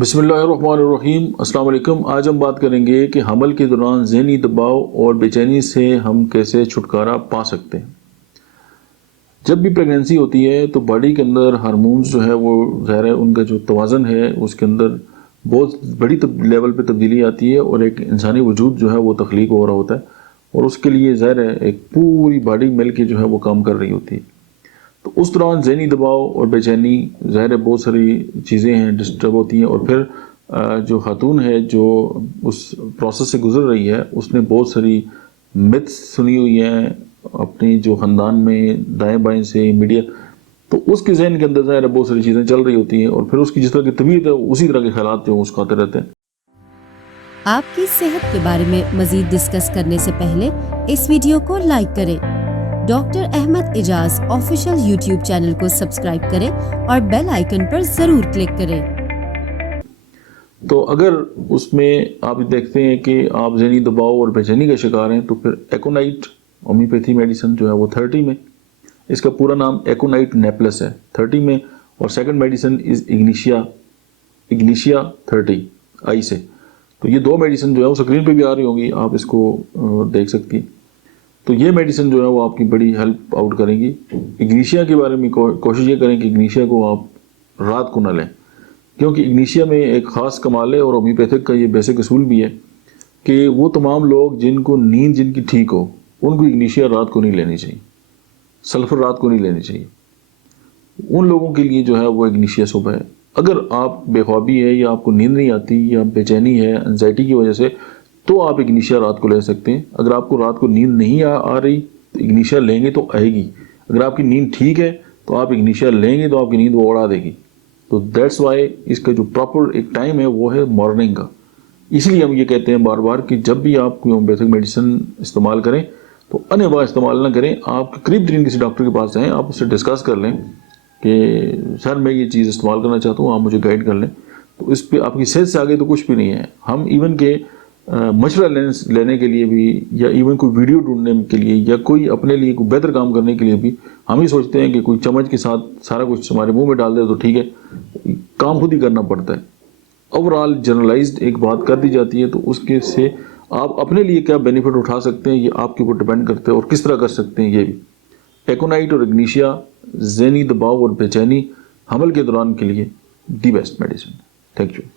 بسم اللہ الرحمن الرحیم۔ السلام علیکم۔ آج ہم بات کریں گے کہ حمل کے دوران ذہنی دباؤ اور بے چینی سے ہم کیسے چھٹکارا پا سکتے ہیں۔ جب بھی پریگننسی ہوتی ہے تو باڈی کے اندر ہارمونز جو ہے وہ ظاہر ہے ان کا جو توازن ہے اس کے اندر بہت بڑی لیول پہ تبدیلی آتی ہے اور ایک انسانی وجود جو ہے وہ تخلیق ہو رہا ہوتا ہے اور اس کے لیے ظاہر ہے ایک پوری باڈی مل کے جو ہے وہ کام کر رہی ہوتی ہے۔ تو اس دوران ذہنی دباؤ اور بے چینی ظاہر ہے بہت ساری چیزیں ہیں ڈسٹرب ہوتی ہیں، اور پھر جو خاتون ہے جو اس پروسیس سے گزر رہی ہے اس نے بہت ساری متس سنی ہوئی ہیں اپنی جو خاندان میں دائیں بائیں سے میڈیا، تو اس کے ذہن کے اندر ظاہر ہے بہت ساری چیزیں چل رہی ہوتی ہیں اور پھر اس کی جس طرح کی طبیعت ہے اسی طرح کے خیالات جو اس کو آتے رہتے ہیں۔ آپ کی صحت کے بارے میں مزید ڈسکس کرنے سے پہلے اس ویڈیو کو لائک کریں، ڈاکٹر احمد اجاز آفیشیل یوٹیوب چینل کو سبسکرائب کریں اور بیل آئیکن پر ضرور کلک کریں۔ تو اگر اس میں آپ دیکھتے ہیں کہ آپ ذہنی دباؤ اور بے چینی کا شکار ہیں تو پھر ایکونائٹ ہومیوپیتھی میڈیسن جو ہے وہ 30 میں، اس کا پورا نام ایکونائٹ نیپلس ہے 30 میں، اور سیکنڈ میڈیسن از اگنیشیا 30 آئی سے۔ تو یہ دو میڈیسن جو ہے وہ اسکرین پہ بھی آ رہی ہوں گی، آپ اس کو دیکھ سکتی ہیں۔ تو یہ میڈیسن جو ہے وہ آپ کی بڑی ہیلپ آؤٹ کریں گی۔ اگنیشیا کے بارے میں کوشش یہ کریں کہ اگنیشیا کو آپ رات کو نہ لیں، کیونکہ اگنیشیا میں ایک خاص کمال ہے اور ہومیوپیتھک کا یہ بیسک اصول بھی ہے کہ وہ تمام لوگ جن کو نیند جن کی ٹھیک ہو ان کو اگنیشیا رات کو نہیں لینی چاہیے، سلفر رات کو نہیں لینی چاہیے۔ ان لوگوں کے لیے جو ہے وہ اگنیشیا صبح ہے۔ اگر آپ بے خوابی ہے یا آپ کو نیند نہیں آتی یا بے چینی ہے انزائٹی کی وجہ سے تو آپ اگنیشیا رات کو لے سکتے ہیں۔ اگر آپ کو رات کو نیند نہیں آ رہی تو اگنیشیا لیں گے تو آئے گی۔ اگر آپ کی نیند ٹھیک ہے تو آپ اگنیشیا لیں گے تو آپ کی نیند وہ اڑا دے گی۔ تو دیٹس وائی اس کا جو پراپر ایک ٹائم ہے وہ ہے مارننگ کا۔ اس لیے ہم یہ کہتے ہیں بار بار کہ جب بھی آپ کوئی ہومیوپیتھک میڈیسن استعمال کریں تو انواع استعمال نہ کریں، آپ کے قریب ترین کسی ڈاکٹر کے پاس جائیں، آپ اس سے ڈسکس کر لیں کہ سر میں یہ چیز استعمال کرنا چاہتا ہوں، آپ مجھے گائیڈ کر لیں۔ تو اس پہ آپ کی صحت سے آگے تو کچھ بھی نہیں ہے۔ ہم ایون کہ مشورہ لینے کے لیے بھی یا ایون کوئی ویڈیو ڈھونڈنے کے لیے یا کوئی اپنے لیے کوئی بہتر کام کرنے کے لیے بھی ہم ہی سوچتے ہیں کہ کوئی چمچ کے ساتھ سارا کچھ ہمارے منہ میں ڈال دے تو ٹھیک ہے، کام خود ہی کرنا پڑتا ہے۔ اوورآل جنرلائزڈ ایک بات کر دی جاتی ہے، تو اس کے سے آپ اپنے لیے کیا بینیفٹ اٹھا سکتے ہیں یہ آپ کے اوپر ڈیپینڈ کرتے ہیں اور کس طرح کر سکتے ہیں۔ یہ بھی ایکونائٹ اور اگنیشیا ذہنی دباؤ اور بے چینی حمل کے دوران کے لیے the best medicine. Thank you.